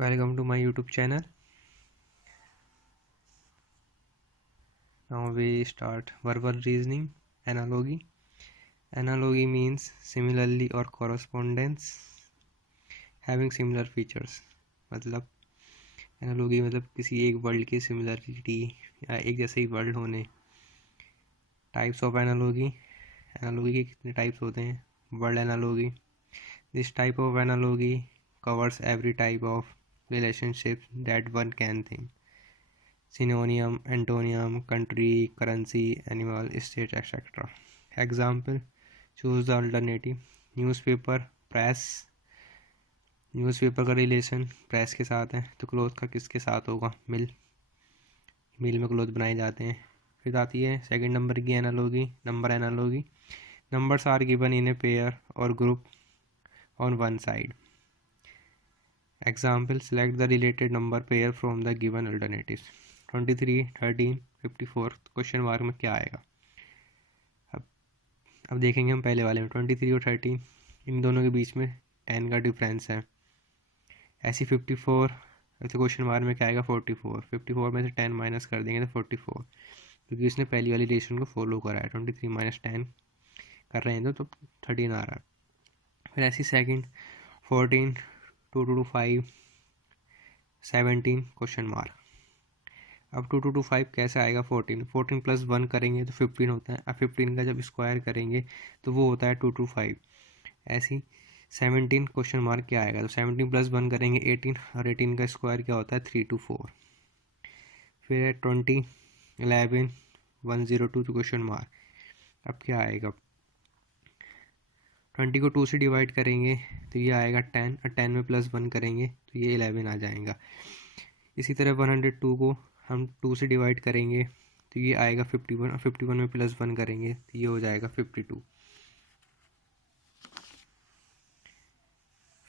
Welcome to my YouTube channel. Now we start verbal reasoning. Analogy. Analogy means similarly or correspondence having similar features. मतलब analogy मतलब किसी एक word की similarity या एक जैसे ही वर्ड होने. Types of analogy. एनालॉगी के कितने टाइप्स होते हैं? Word analogy. This type of analogy covers every type of relationship that one can think. Synonym, antonym, country, currency, animal, state, etc. Example: choose the alternative. Newspaper, press. Newspaper का relation press के साथ है, तो cloth का किसके साथ होगा? मिल. मिल में क्लोथ बनाए जाते हैं. फिर आती है सेकंड नंबर की analogy, number analogy. Numbers are given in a pair or group on one side. Example: select the related number pair from the given alternatives. 23, 13, 54. Question mark में क्या आएगा? अब देखेंगे हम पहले वाले में 23 और 13. इन दोनों के बीच में 10 का डिफरेंस है. ऐसी 54, तो क्वेश्चन मार्क में क्या आएगा? 44. 54 में से 10 माइनस कर देंगे तो 44, क्योंकि उसने पहली वाली रिलेशन को फॉलो करा है. 23 माइनस 10 कर रहे हैं तो 13 आ रहा है. फिर ऐसी सेकंड 14, 2 to 5, 17 क्वेश्चन मार्क. अब 2 to 5 कैसे आएगा? 14 प्लस 1 करेंगे तो 15 होता है. अब 15 का जब स्क्वायर करेंगे तो वो होता है 2 to 5. ऐसी 17 क्वेश्चन मार्क क्या आएगा? तो 17 प्लस 1 करेंगे 18, और 18 का स्क्वायर क्या होता है? 3 to 4. फिर है 20, 11, 102 क्वेश्चन मार्क. अब क्या आएगा? 20 को 2 से डिवाइड करेंगे तो ये आएगा 10, और 10 में प्लस 1 करेंगे तो ये 11 आ जाएगा. इसी तरह 102 को हम 2 से डिवाइड करेंगे तो ये आएगा 51, और 51 में प्लस 1 करेंगे तो ये हो जाएगा 52.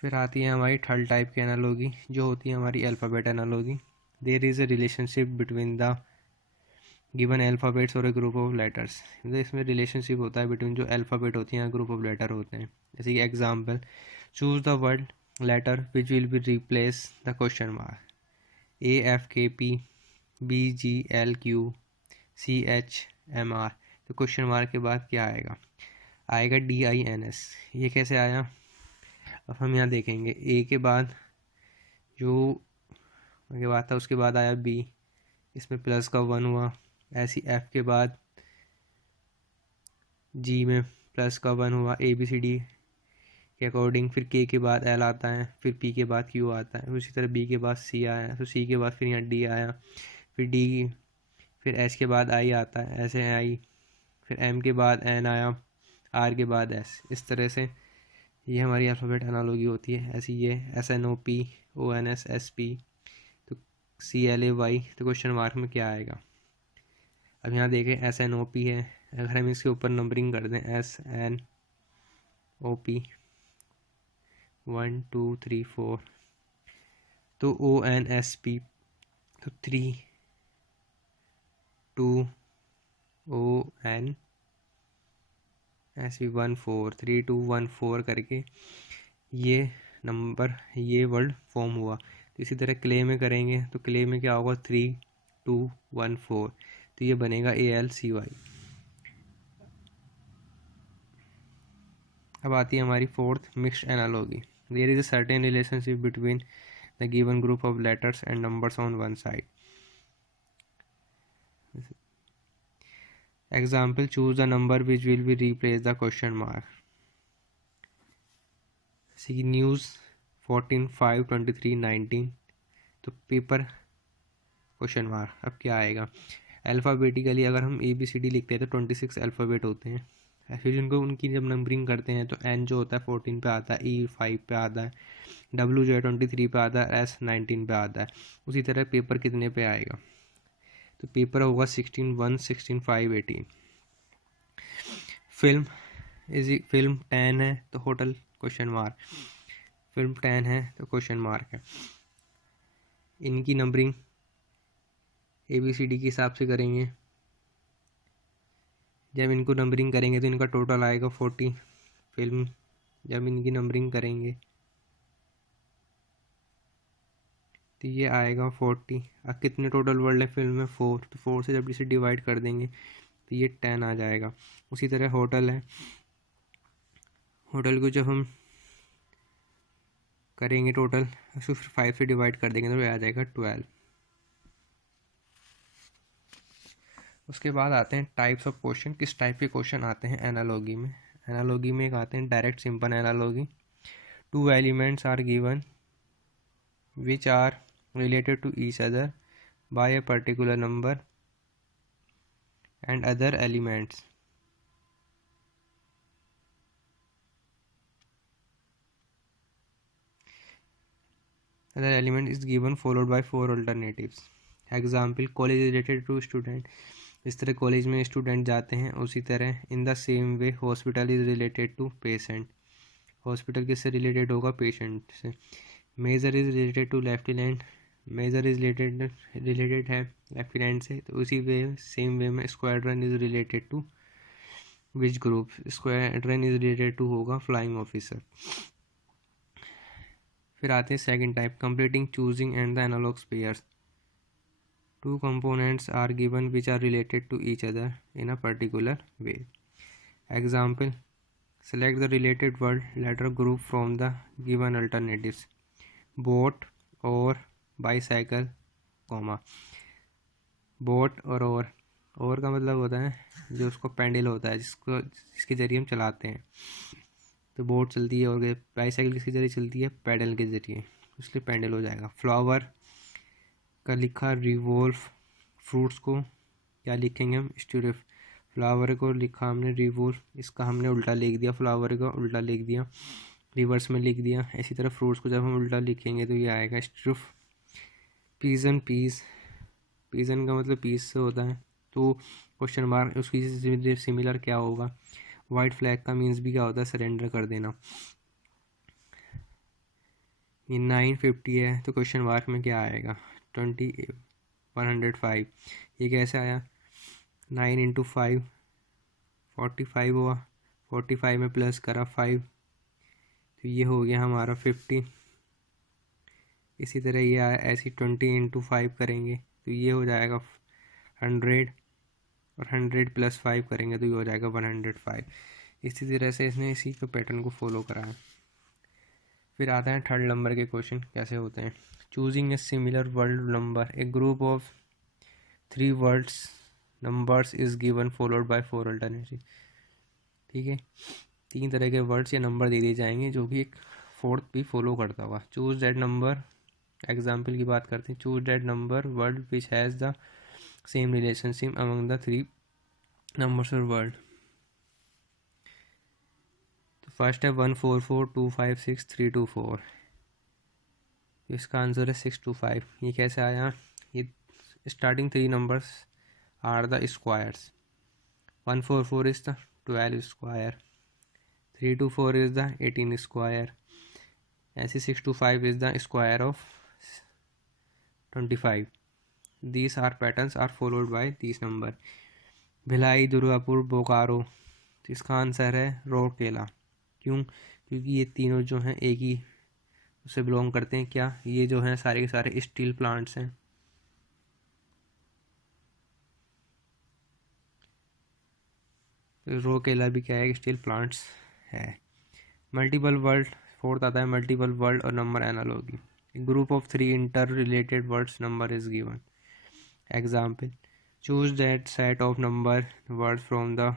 फिर आती है हमारी थर्ड टाइप की एनालॉगी, जो होती है हमारी alphabet analogy. There is a relationship between the given alphabets और ए ग्रुप ऑफ लेटर्स. मतलब इसमें रिलेशनशिप होता है बिटवीन जो अल्फ़ाबेट होती हैं, ग्रुप ऑफ लेटर होते हैं. जैसे कि example: choose the word letter which will be replace the question mark. AFKP, BGLQ, CHMR. तो क्वेश्चन मार्क के बाद क्या आएगा? आएगा DINS. ये कैसे आया? अब हम यहाँ देखेंगे. ए के बाद जो के बाद था उसके बाद आया B, इसमें प्लस का 1 हुआ. ऐसी F के बाद G में प्लस का 1 हुआ ABCD के अकॉर्डिंग. फिर K के बाद L आता है, फिर P के बाद Q आता है. उसी तरह B के बाद C आया, तो C के बाद फिर यहाँ D आया, फिर D, फिर S के बाद I आता है, ऐसे I, फिर M के बाद N आया, R के बाद S. इस तरह से ये हमारी अल्फ़ाबेट एनालॉजी होती है. ऐसी ये SNOP, ONS, SP, तो CLAY. तो क्वेश्चन मार्क में क्या आएगा? अब यहाँ देखें SNOP है, अगर हम इसके ऊपर नंबरिंग कर दें SNOP 1 2 3 4, तो ONSP तो 3 2 ON SP 1 4 3 2 1 4 करके ये नंबर, ये वर्ड फॉर्म हुआ. तो इसी तरह क्ले में करेंगे तो क्ले में क्या होगा? 3 2 1 4, तो ये बनेगा ALCY. अब आती है हमारी fourth mixed analogy. There is a certain relationship between the given group of letters and numbers on one side. Example: choose the number which will be replace the question mark. See news 14, 5, 23, 19. तो paper question mark. अब क्या आएगा? Alphabetically अगर हम ABCD लिखते हैं तो 26 alphabet होते हैं. फिर जिनको उनकी जब नंबरिंग करते हैं तो N जो होता है 14 पे आता है, E 5 पे आता है, W जो है 23 पे आता है, S 19 पे आता है. उसी तरह पेपर कितने पे आएगा? तो पेपर होगा 16, 1, 16, 5, 18. फिल्म 10 है तो होटल क्वेश्चन मार्क. फिल्म 10 है तो क्वेश्चन मार्क है. इनकी नंबरिंग ABCD के हिसाब से करेंगे. जब इनको नंबरिंग करेंगे तो इनका टोटल आएगा 40. फिल्म जब इनकी नंबरिंग करेंगे तो ये आएगा 40। अब कितने टोटल वर्ड है फिल्म में? 4, तो 4 से जब इसे डिवाइड कर देंगे तो ये 10 आ जाएगा। उसी तरह होटल है, होटल को जब हम करेंगे टोटल, उसको फिर 5 से डिवाइड कर देंगे तो ये आ जाएगा 12। उसके बाद आते हैं टाइप्स ऑफ क्वेश्चन। किस टाइप के क्वेश्चन आते हैं एनालॉगी में? एनालॉगी में एक आते हैं direct simple analogy. 2 elements are given which are related to each other by a particular number and other elements. Other element is given followed by 4 alternatives. Example, college is related to student. इस तरह college में student जाते हैं। उसी तरह in the same way hospital is related to patient. Hospital किससे related होगा? Patient से। Major is related to lieutenant. Major is related है लेफ्टिनेंट से। तो उसी वे सेम वे में squadron is related to which group? Squadron is related to होगा flying officer. फिर आते हैं second type, completing choosing and the analogues pairs. 2 components are given which are related to each other in a particular way. Example, select the related word letter group from the given alternatives. Boat or bicycle, comma. Boat और का मतलब होता है जो उसको pedal होता है, जिसके जरिए हम चलाते हैं। तो बोट चलती है और बाईसाइकिल किसके जरिए चलती है? पैडल के जरिए, इसलिए पैडल हो जाएगा। फ्लावर का लिखा रिवॉल्व। फ्रूट्स को क्या लिखेंगे हम? स्टूरिफ। फ्लावर को लिखा हमने रिवॉल्व, इसका हमने उल्टा लिख दिया, फ्लावर का उल्टा लिख दिया, रिवर्स में लिख दिया। इसी तरह फ्रूट्स को जब हम उल्टा लिखेंगे तो ये आएगा स्टूरिफ। पीजन, पीजन का मतलब पीस से होता है, तो क्वेश्चन मार्क उसकी सिमिलर क्या होगा? वाइट फ्लैग का मीन्स भी क्या होता है? सरेंडर कर देना। ये 950 है तो क्वेश्चन मार्क में क्या आएगा? 105। ये कैसे आया? 9 इंटू 5 45 हुआ, 45 में प्लस करा 5 तो ये हो गया हमारा 50। इसी तरह ये आया ऐसे 20 इंटू 5 करेंगे तो ये हो जाएगा 100 और 100 प्लस 5 करेंगे तो ये हो जाएगा 105। इसी तरह से इसने इसी के पैटर्न को फॉलो करा है। फिर आता है थर्ड नंबर के क्वेश्चन कैसे होते हैं। Choosing a similar word number, A group of 3 words numbers is given followed by 4 alternative. ठीक है, 3 तरह के वर्ड्स या नंबर दे दिए जाएंगे जो कि एक फोर्थ भी फॉलो करता होगा। चूज दैट नंबर, एग्जाम्पल की बात करते हैं। Choose that number word which has the same relationship among the 3 numbers और वर्ड। तो फर्स्ट है 144 256 324। इसका आंसर है 625। ये कैसे आया? ये starting 3 numbers are the squares. 144 is the 12 square, 324 is the 18 square, ऐसे 625 is the square of 25। These are patterns are followed by these number. Bhilai, Durgapur, Bokaro. तो इसका आंसर है रोकेला। क्यों? क्योंकि ये तीनों जो हैं एक ही उससे बिलोंग करते हैं। क्या? ये जो हैं सारे के सारे स्टील प्लांट्स हैं। तो रोकेला भी क्या है? स्टील प्लांट्स है। मल्टीपल वर्ड, फोर्थ आता है मल्टीपल वर्ड और number analogy. Group of 3 interrelated words number is given. Example, choose that set of number words from the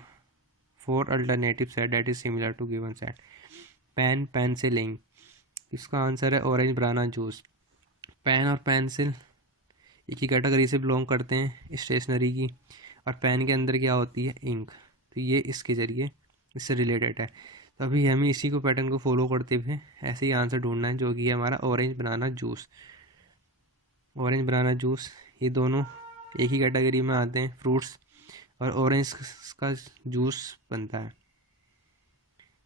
4 alternative set that is similar to given set. Pen, pencil ink. इसका answer है orange banana juice. Pen और pencil एक ही category से belong करते हैं stationery की, और पेन के अंदर क्या होती है? इंक। तो ये इसके जरिए इससे रिलेटेड है। तो अभी हमें इसी को पैटर्न को फॉलो करते हुए ऐसे ही आंसर ढूंढना है जो कि है हमारा orange banana juice. Orange banana juice, ये दोनों एक ही कैटेगरी में आते हैं, फ्रूट्स, और ऑरेंज का जूस बनता है,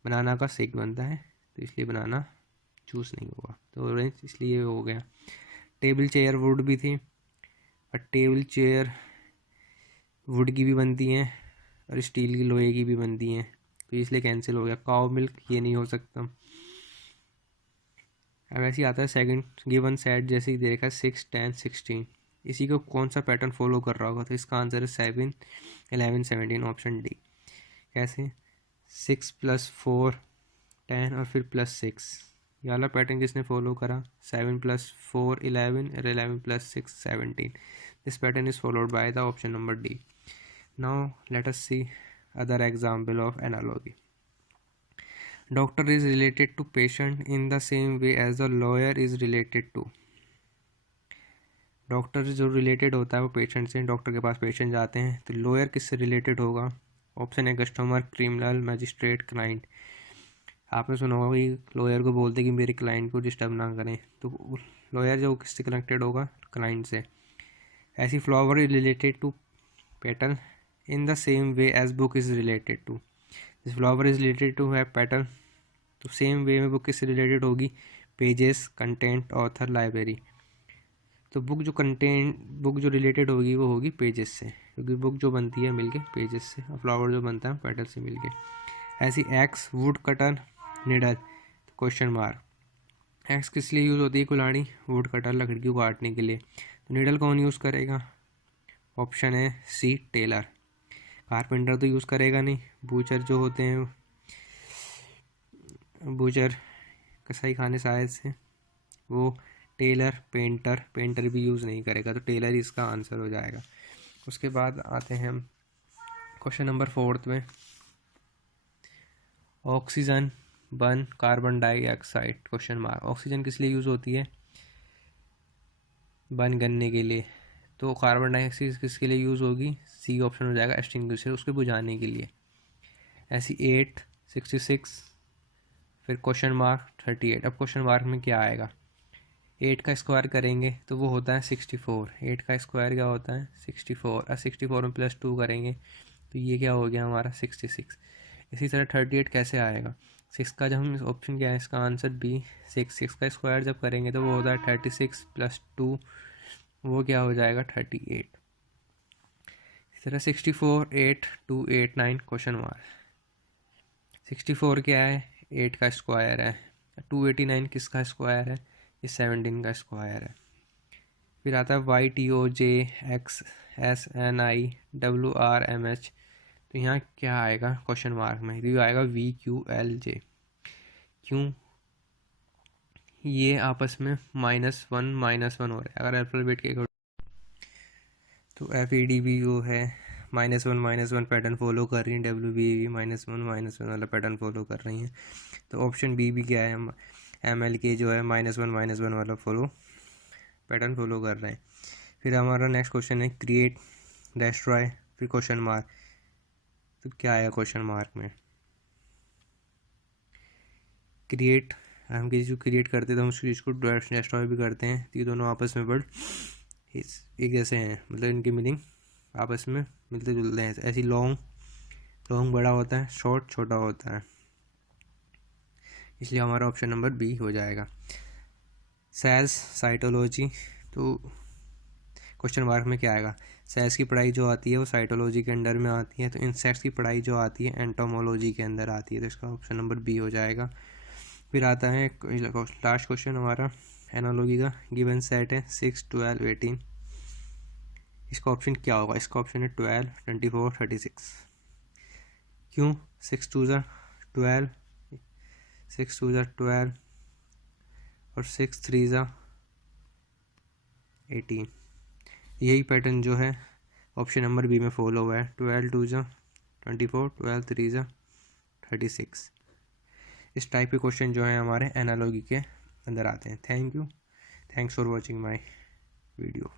बनाना का शेक बनता है, तो इसलिए बनाना जूस नहीं होगा, तो ऑरेंज इसलिए हो गया। टेबल चेयर वुड भी थी, और टेबल चेयर वुड की भी बनती हैं और स्टील की लोहे की भी बनती हैं, तो इसलिए कैंसिल हो गया। काउ मिल्क, ये नहीं हो सकता। अब ऐसे ही आता है सेकंड गिवन सेट, जैसे कि देखा 6, 10, 16, इसी को कौन सा पैटर्न फॉलो कर रहा होगा, तो इसका आंसर है 7, 11, 17, ऑप्शन डी। कैसे 6 + 4 10 और फिर +6, ये वाला पैटर्न किसने फॉलो करा, 7 + 4 11 और 11 + 6 17, this pattern is followed by the option number D. Now let us see other example of analogy. Doctor is related to patient in the same way as the lawyer is related to। Doctor जो related होता है वो patient से, doctor के पास patient जाते हैं, तो lawyer किससे रिलेटेड होगा, ऑप्शन है कस्टमर, क्रिमिनल, मैजिस्ट्रेट, क्लाइंट। आपने सुना होगा कि लॉयर को बोलते कि मेरे क्लाइंट को डिस्टर्ब ना करें, तो लॉयर जो किससे कनेक्टेड होगा, क्लाइंट से। ऐसी flower is related to petal in the same way as book is related to. This flower is related to है पेटल, तो सेम वे में बुक किससे रिलेटेड होगी, पेजेस, कंटेंट, ऑथर, लाइब्रेरी। तो बुक जो रिलेटेड होगी वो होगी पेजेस से, क्योंकि बुक जो बनती है मिलके पेजेस से, और फ्लावर जो बनता है पेटल से मिलके। ऐसी x, would cutter, needle, question mark. X किस लिए यूज़ होती है, कुल्हाड़ी, वुड कटर लकड़ी को काटने के लिए, तो निडल कौन यूज़ करेगा, ऑप्शन है सी, टेलर। कारपेंटर तो यूज़ करेगा नहीं, बूचर जो होते हैं, बूचर कसाई खाने शायद से, वो टेलर, पेंटर भी यूज़ नहीं करेगा, तो टेलर ही इसका आंसर हो जाएगा। उसके बाद आते हैं हम क्वेश्चन नंबर 4 में। Oxygen burn carbon dioxide, question mark. Oxygen किस लिए यूज़ होती है, बर्न करने के लिए, तो कार्बन डाइऑक्साइड किसके लिए यूज़ होगी, सी ऑप्शन हो जाएगा, एक्सटिंग्विशर, उसके बुझाने के लिए। ऐसी 8, 66, फिर क्वेश्चन मार्क 38। अब क्वेश्चन मार्क में क्या आएगा, 8 का स्क्वायर करेंगे तो वो होता है 64, 8 का स्क्वायर क्या होता है 64, और 64 में +2 करेंगे तो ये क्या हो गया हमारा 66। इसी तरह 38 कैसे आएगा, 6 का जब हम ऑप्शन क्या है इसका आंसर बी, 6 का स्क्वायर जब करेंगे तो वो होता है 36 + 2, वो क्या हो जाएगा 38। इसी तरह 64, 8, 2, 8, 9, क्वेश्चन मार्क। 64 क्या है, 8 का स्क्वायर है, 289 किसका स्क्वायर है, ये 17 का स्क्वायर है। फिर आता है YTOJXSNIWRMH, तो यहाँ क्या आएगा क्वेश्चन मार्क में, ये आएगा VQLJ। क्यों, ये आपस में -1 हो रहा है, अगर अल्फ़ाबेट के तो FEDB है -1 पैटर्न फॉलो कर रही है, WBB -1 वाला पैटर्न फॉलो कर रही हैं, तो ऑप्शन बी भी क्या है, MLK जो है -1 वाला पैटर्न फॉलो कर रहे हैं। फिर हमारा नेक्स्ट क्वेश्चन है क्रिएट, डेस्ट्रॉय, फिर क्वेश्चन मार्क, तो क्या आया क्वेश्चन मार्क में, क्रिएट, हम किसी को क्रिएट करते तो हम उस चीज़ को डेस्ट्रॉय भी करते हैं, तो ये दोनों आपस में वर्ड एक जैसे हैं, मतलब इनकी मीनिंग आपस में मिलते जुलते हैं। ऐसी लॉन्ग बड़ा होता है, शॉर्ट छोटा होता है, इसलिए हमारा ऑप्शन नंबर बी हो जाएगा। सेल्स, साइटोलॉजी, तो क्वेश्चन मार्क में क्या आएगा, सेल्स की पढ़ाई जो आती है वो साइटोलॉजी के अंडर में आती है, तो इंसेक्ट्स की पढ़ाई जो आती है एंटोमोलॉजी के अंदर आती है, तो इसका ऑप्शन नंबर बी हो जाएगा। फिर आता है लास्ट क्वेश्चन हमारा एनालॉजी का, गिवन सेट है 6, 12, 18, इसका ऑप्शन क्या होगा, इसका ऑप्शन है 12, 24, 36। क्यों, 6 2 12, 6 2 12 और 6 3 18, यही पैटर्न जो है ऑप्शन नंबर बी में फॉलो हुआ है, 12 2 24, 12 3 36। इस टाइप के क्वेश्चन जो है हमारे एनालॉजी के अंदर आते हैं। Thank you, thanks for watching my video.